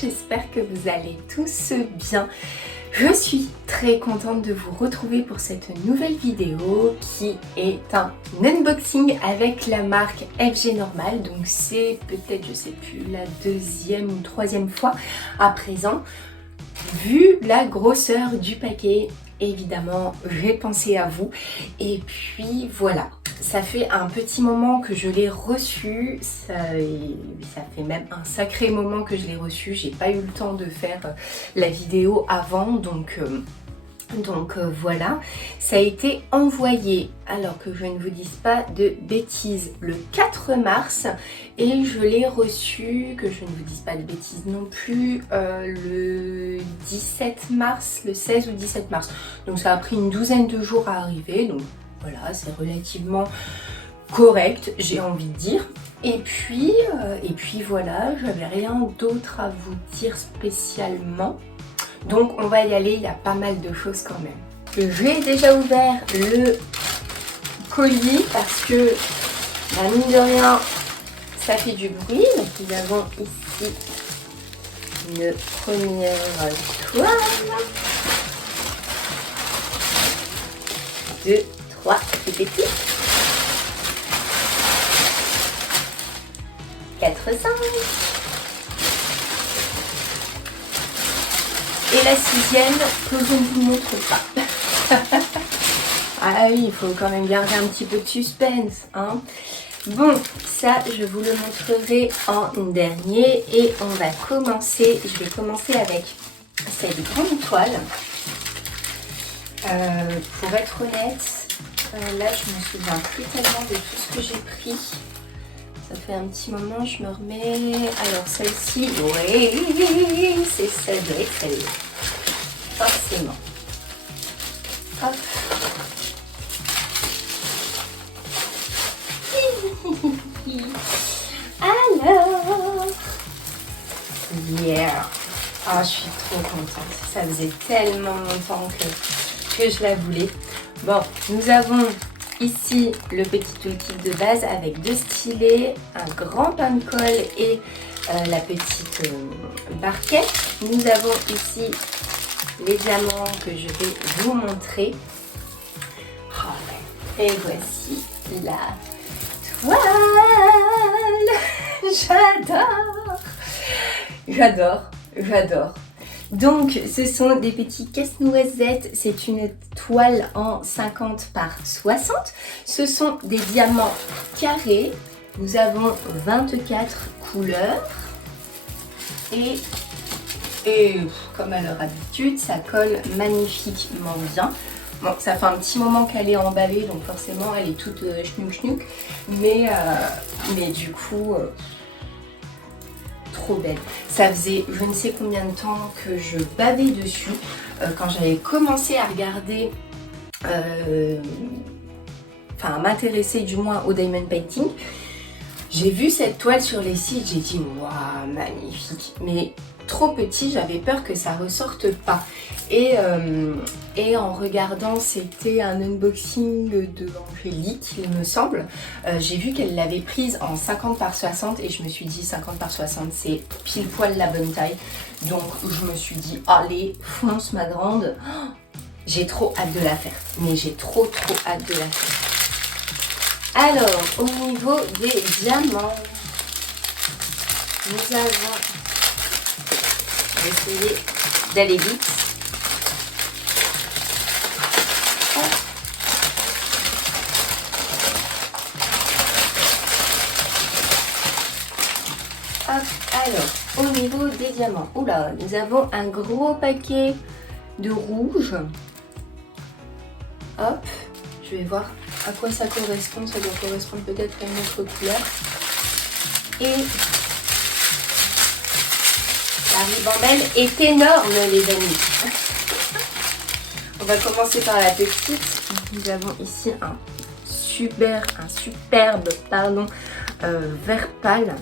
j'espère que vous allez tous bien. Je suis très contente de vous retrouver pour cette nouvelle vidéo qui est un unboxing avec la marque FG Normal. Donc c'est peut-être, je sais plus, la deuxième ou troisième fois à présent. Vu la grosseur du paquet, évidemment, j'ai pensé à vous. Et puis voilà, ça fait un petit moment que je l'ai reçu. Ça fait même un sacré moment que je l'ai reçu. J'ai pas eu le temps de faire la vidéo avant, donc voilà, ça a été envoyé, alors que je ne vous dise pas de bêtises, le 4 mars et je l'ai reçu, que je ne vous dise pas de bêtises non plus, le 17 mars, le 16 ou 17 mars. Donc ça a pris une douzaine de jours à arriver, donc voilà, c'est relativement correct, j'ai envie de dire. Et puis voilà, j'avais rien d'autre à vous dire spécialement. Donc on va y aller, il y a pas mal de choses quand même. J'ai déjà ouvert le colis parce que, mine de rien, ça fait du bruit. Donc nous avons ici une première toile. 2, 3 petits. 4, 5. Et la sixième que je ne vous montre pas. Ah oui, il faut quand même garder un petit peu de suspense, hein. Bon, ça je vous le montrerai en dernier et on va commencer. Je vais commencer avec cette grande toile. Pour être honnête, là je me souviens plus tellement de tout ce que j'ai pris. Ça fait un petit moment, je me remets. Alors celle-ci, oui, c'est celle de celle-là. Forcément. Hop. Alors. Yeah. Ah, je suis trop contente. Ça faisait tellement longtemps que je la voulais. Bon, nous avons ici le petit toolkit de base avec deux stylets, un grand pain de colle et la petite barquette. Nous avons ici les diamants que je vais vous montrer. Oh, et voici la toile. J'adore. Donc ce sont des petits casse-noisettes, c'est une toile en 50 par 60. Ce sont des diamants carrés. Nous avons 24 couleurs. Et comme à leur habitude, ça colle magnifiquement bien. Bon, ça fait un petit moment qu'elle est emballée, donc forcément elle est toute schnouk. Mais du coup... trop belle. Ça faisait je ne sais combien de temps que je bavais dessus. Quand j'avais commencé à regarder, enfin à m'intéresser du moins au diamond painting, j'ai vu cette toile sur les sites, j'ai dit waouh, magnifique. Mais trop petit, j'avais peur que ça ressorte pas. Et en regardant, c'était un unboxing de Angélique, il me semble. J'ai vu qu'elle l'avait prise en 50 par 60 et je me suis dit 50 par 60 c'est pile poil la bonne taille. Donc je me suis dit allez, fonce ma grande. Oh, j'ai trop hâte de la faire, mais j'ai trop hâte de la faire. Alors, au niveau des diamants, nous avons, on va essayer d'aller vite. Hop, alors, au niveau des diamants, oula, nous avons un gros paquet de rouge. Hop, je vais voir à quoi ça correspond. Ça doit correspondre peut-être à une autre couleur. Et la ribambelle est énorme, les amis. On va commencer par la petite. Nous avons ici un superbe vert pâle,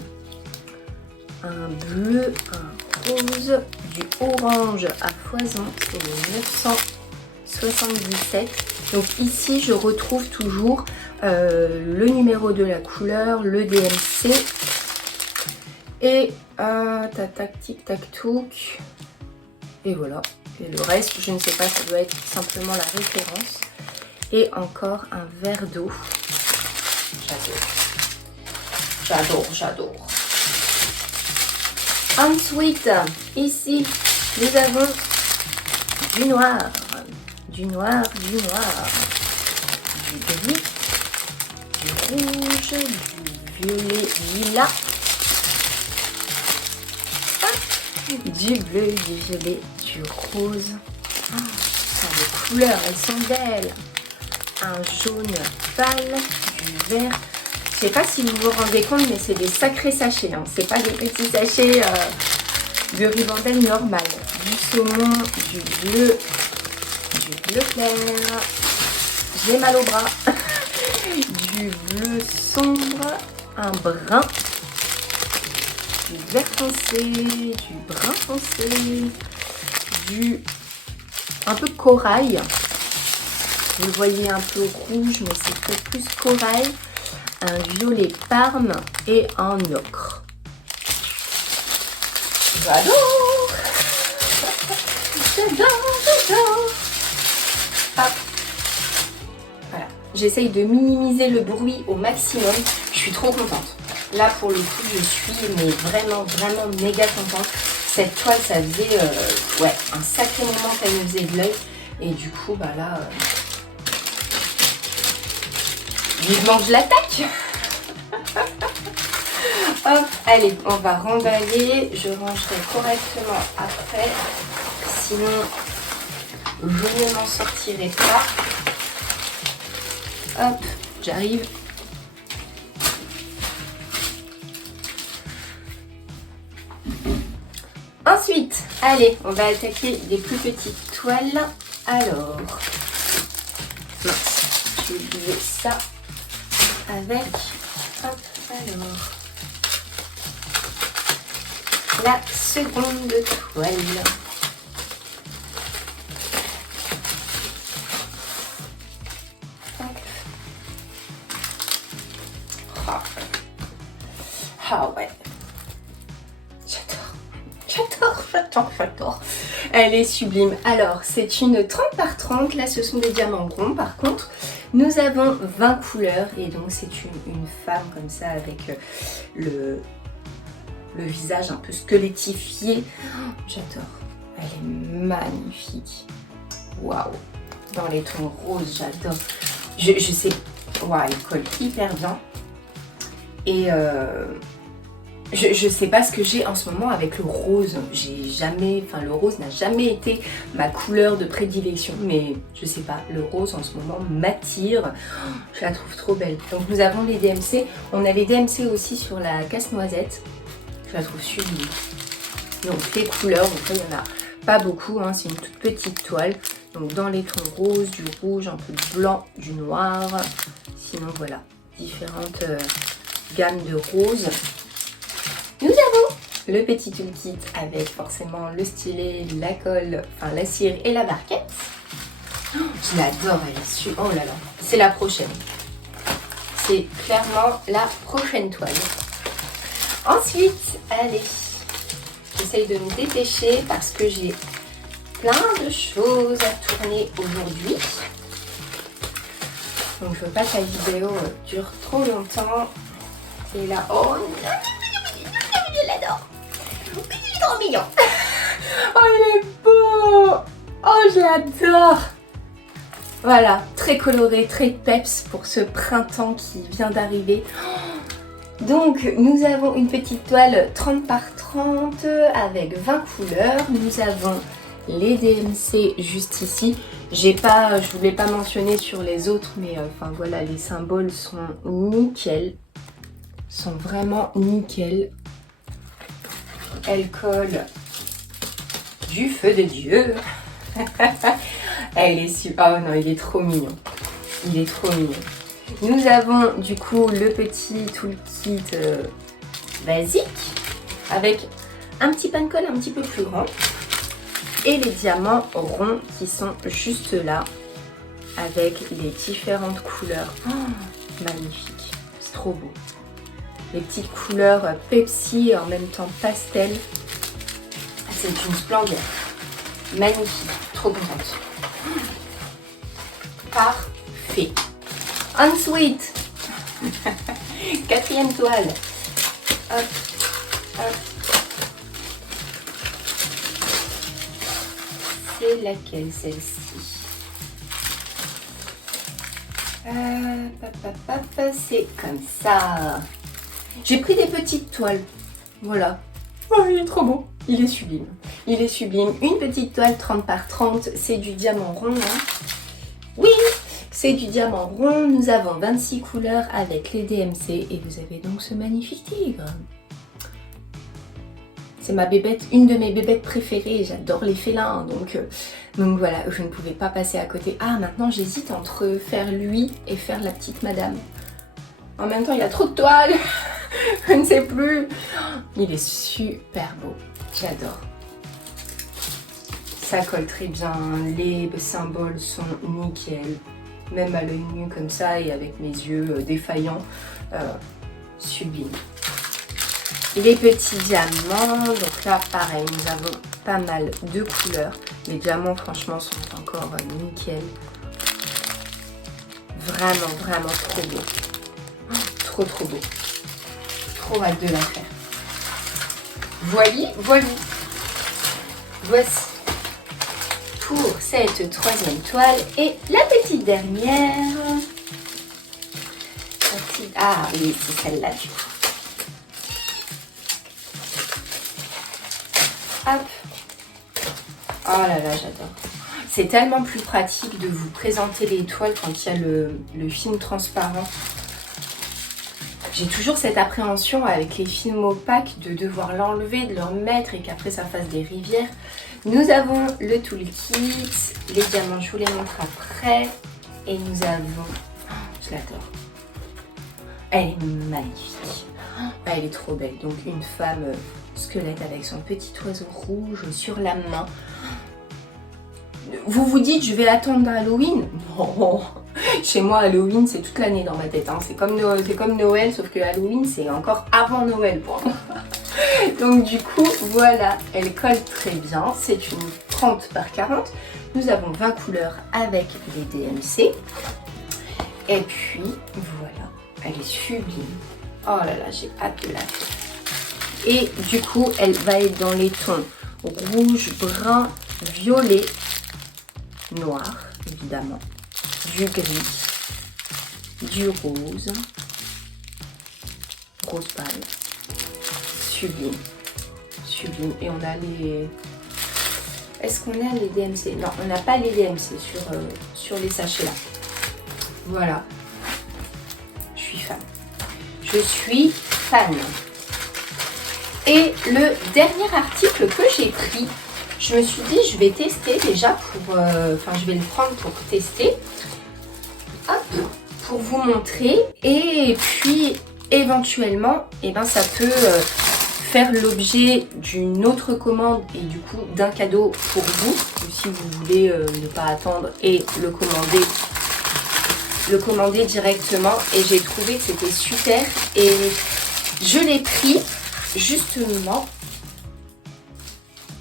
un bleu, un rose, du orange à foison, c'est le 977. Donc ici je retrouve toujours le numéro de la couleur, le DMC Et tac tac tic tac touc. Et voilà. Et le reste, je ne sais pas, ça doit être simplement la référence. Et encore un verre d'eau. J'adore. J'adore. Ensuite, ici, nous avons du noir, du noir, du gris, du rouge, du violet, lilas, du bleu, du violet, du rose. Les couleurs, elles sont belles. Un jaune pâle, du vert. Je sais pas si vous vous rendez compte, mais c'est des sacrés sachets. Hein. C'est pas des petits sachets de ribandelle normal. Du saumon, du bleu clair. J'ai mal au bras. Du bleu sombre, un brun, du vert foncé, du brun foncé, du un peu corail. Vous le voyez un peu rouge, mais c'est peut-être plus corail. Un violet parme et un ocre. J'adore. Hop. Voilà. J'essaye de minimiser le bruit au maximum. Je suis trop contente. Là, pour le coup, je suis mais vraiment méga contente. Cette toile, ça faisait un sacré moment qu'elle me faisait de l'œil. Et du coup, bah là... vivement que je l'attaque. Hop, allez, on va remballer. Je rangerai correctement après. Sinon, je ne m'en sortirai pas. Hop, j'arrive. Ensuite, allez, on va attaquer des plus petites toiles. Alors, mince, j'ai oublié ça. Avec, hop, alors, la seconde toile. Hop. Ah ouais, j'adore. Elle est sublime. Alors, c'est une 30 par 30. Là, ce sont des diamants ronds. Par contre, nous avons 20 couleurs. Et donc, c'est une femme comme ça avec le visage un peu squelettifié. Oh, j'adore. Elle est magnifique. Waouh. Dans les tons roses, j'adore. Je sais. Waouh, elle colle hyper bien. Et je sais pas ce que j'ai en ce moment avec le rose. Le rose n'a jamais été ma couleur de prédilection, mais je sais pas, le rose en ce moment m'attire. Je la trouve trop belle. Donc nous avons les DMC. On a les DMC aussi sur la casse-noisette. Je la trouve sublime. Donc les couleurs, donc là il n'y en a pas beaucoup, hein, c'est une toute petite toile. Donc dans les tons roses, du rouge, un peu de blanc, du noir. Sinon voilà, différentes gammes de roses. Nous avons le petit toolkit avec forcément le stylet, la colle, enfin la cire et la barquette. Oh, je l'adore, elle est super. Oh là là, c'est la prochaine. C'est clairement la prochaine toile. Ensuite, allez, j'essaye de me dépêcher parce que j'ai plein de choses à tourner aujourd'hui. Donc je veux pas que la vidéo dure trop longtemps. Et là, oh non, je l'adore. Il est trop mignon. Oh, il est beau. Oh, je l'adore. Voilà, très coloré, très peps pour ce printemps qui vient d'arriver. Donc, nous avons une petite toile 30 par 30 avec 20 couleurs. Nous avons les DMC juste ici. Je voulais pas mentionner sur les autres, mais enfin voilà, les symboles sont nickel. Sont vraiment nickel. Elle colle du feu de Dieu. Elle est super. Oh non, il est trop mignon. Il est trop mignon. Nous avons du coup le petit toolkit basique avec un petit pan colle un petit peu plus grand et les diamants ronds qui sont juste là avec les différentes couleurs. Oh, magnifique. C'est trop beau. les petites couleurs Pepsi et en même temps pastel. C'est une splendeur. Magnifique, trop contente. Parfait. Ensuite, 4e toile. Hop, hop. C'est laquelle celle-ci? C'est comme ça. J'ai pris des petites toiles. Voilà. Oh, il est trop beau. Il est sublime. Il est sublime. Une petite toile 30 par 30. C'est du diamant rond. Hein. Oui, c'est du diamant rond. Nous avons 26 couleurs avec les DMC. Et vous avez donc ce magnifique tigre. C'est ma bébête, une de mes bébêtes préférées. J'adore les félins. Donc voilà, je ne pouvais pas passer à côté. Ah, maintenant j'hésite entre faire lui et faire la petite madame. En même temps, il y a trop de toiles. Je ne sais plus. Il est super beau. J'adore. Ça colle très bien. Les symboles sont nickel. Même à l'œil nu comme ça et avec mes yeux défaillants. Sublime. Les petits diamants. Donc là, pareil, nous avons pas mal de couleurs. Les diamants, franchement, sont encore nickel. Vraiment, vraiment trop beau. Trop, trop beau. Trop hâte de la faire. Voici. Voici pour cette 3e toile. Et la petite dernière. Ah oui, c'est celle-là du coup. Hop. Oh là là, j'adore. C'est tellement plus pratique de vous présenter les toiles quand il y a le film transparent. J'ai toujours cette appréhension avec les films opaques de devoir l'enlever, de le remettre et qu'après ça fasse des rivières. Nous avons le toolkit, les diamants, je vous les montre après. Et nous avons... Oh, je l'adore. Elle est magnifique. Elle est trop belle. Donc une femme squelette avec son petit oiseau rouge sur la main. Vous vous dites, je vais l'attendre à Halloween? Non. Chez moi, Halloween, c'est toute l'année dans ma tête. Hein. C'est comme Noël, sauf que Halloween, c'est encore avant Noël pour moi. Donc du coup, voilà, elle colle très bien. C'est une 30 par 40. Nous avons 20 couleurs avec les DMC. Et puis, voilà, elle est sublime. Oh là là, j'ai hâte de la faire. Et du coup, elle va être dans les tons rouge, brun, violet, noir, évidemment, du gris, du rose, rose pâle, sublime, sublime. Et on a les... Est-ce qu'on a les DMC? Non, on n'a pas les DMC sur les sachets là. Voilà. Je suis fan. Je suis fan. Et le dernier article que j'ai pris, je me suis dit je vais tester déjà pour... je vais le prendre pour tester. Hop, pour vous montrer. Et puis éventuellement, ça peut faire l'objet d'une autre commande et du coup d'un cadeau pour vous. Si vous voulez ne pas attendre et le commander directement. Et j'ai trouvé que c'était super. Et je l'ai pris justement...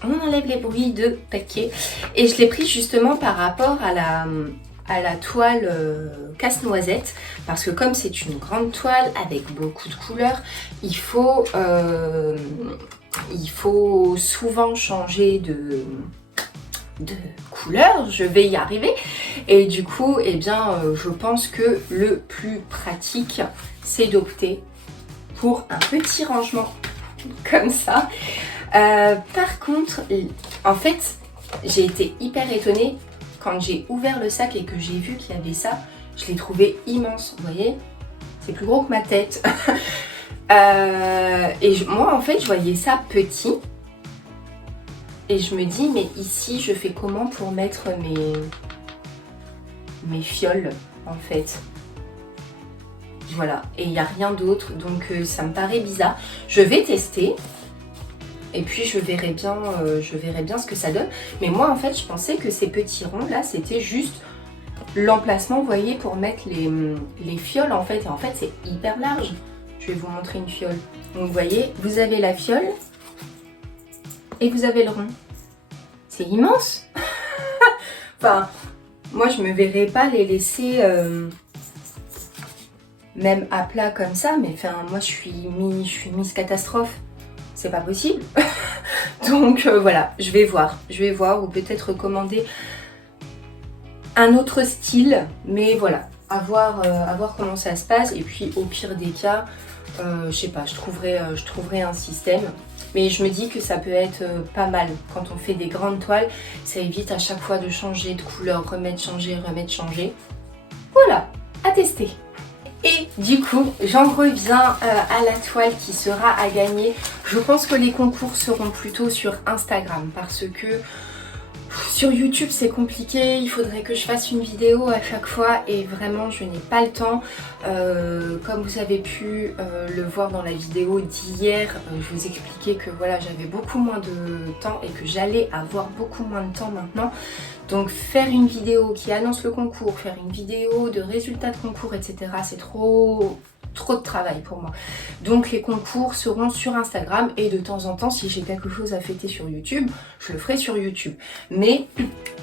On enlève les bruits de paquet. Et je l'ai pris justement par rapport à la toile casse-noisette. Parce que comme c'est une grande toile avec beaucoup de couleurs, il faut souvent changer de couleur. Je vais y arriver. Et du coup, je pense que le plus pratique, c'est d'opter pour un petit rangement comme ça. Par contre, en fait, j'ai été hyper étonnée quand j'ai ouvert le sac et que j'ai vu qu'il y avait ça. Je l'ai trouvé immense, vous voyez, c'est plus gros que ma tête. Moi, en fait, je voyais ça petit. Et je me dis, mais ici, je fais comment pour mettre mes fioles, en fait. Voilà, et il n'y a rien d'autre, donc ça me paraît bizarre. Je vais tester. Et puis je verrai bien ce que ça donne. Mais moi en fait je pensais que ces petits ronds là c'était juste l'emplacement, vous voyez, pour mettre les fioles en fait. Et en fait c'est hyper large. je vais vous montrer une fiole. Donc vous voyez, vous avez la fiole et vous avez le rond. C'est immense. Enfin, moi je me verrais pas les laisser même à plat comme ça, mais enfin moi je suis Miss Catastrophe. C'est pas possible. Donc voilà, je vais voir ou peut-être recommander un autre style, mais voilà, à voir comment ça se passe. Et puis au pire des cas, je sais pas, je trouverai un système. Mais je me dis que ça peut être pas mal quand on fait des grandes toiles. Ça évite à chaque fois de changer de couleur, remettre, changer. Voilà, à tester. Et du coup, j'en reviens à la toile qui sera à gagner. Je pense que les concours seront plutôt sur Instagram parce que sur YouTube c'est compliqué, il faudrait que je fasse une vidéo à chaque fois et vraiment je n'ai pas le temps. Comme vous avez pu le voir dans la vidéo d'hier, je vous expliquais que voilà, j'avais beaucoup moins de temps et que j'allais avoir beaucoup moins de temps maintenant. Donc faire une vidéo qui annonce le concours, faire une vidéo de résultats de concours, etc. c'est trop de travail pour moi. Donc les concours seront sur Instagram et de temps en temps, si j'ai quelque chose à fêter sur YouTube, je le ferai sur YouTube. Mais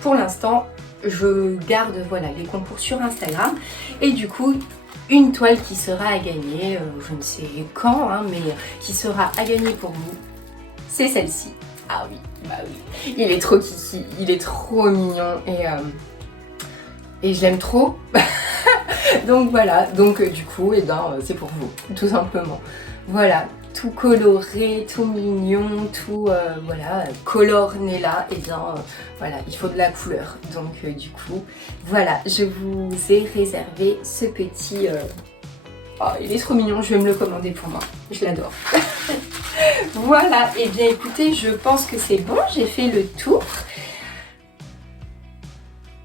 pour l'instant, je garde voilà, les concours sur Instagram et du coup, une toile qui sera à gagner, je ne sais quand, hein, mais qui sera à gagner pour vous, c'est celle-ci. Ah oui, bah oui, il est trop kiki, il est trop mignon et je l'aime trop. Donc voilà, donc du coup, c'est pour vous, tout simplement. Voilà, tout coloré, tout mignon, tout voilà, color Nella, voilà, il faut de la couleur. Donc du coup, voilà, je vous ai réservé ce petit... Oh, il est trop mignon, je vais me le commander pour moi, je l'adore. Voilà, et bien écoutez, je pense que c'est bon, j'ai fait le tour.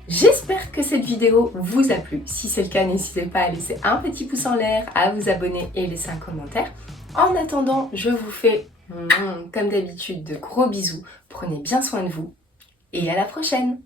J'espère que cette vidéo vous a plu. Si c'est le cas, n'hésitez pas à laisser un petit pouce en l'air, à vous abonner et laisser un commentaire. En attendant, je vous fais, comme d'habitude, de gros bisous. Prenez bien soin de vous et à la prochaine!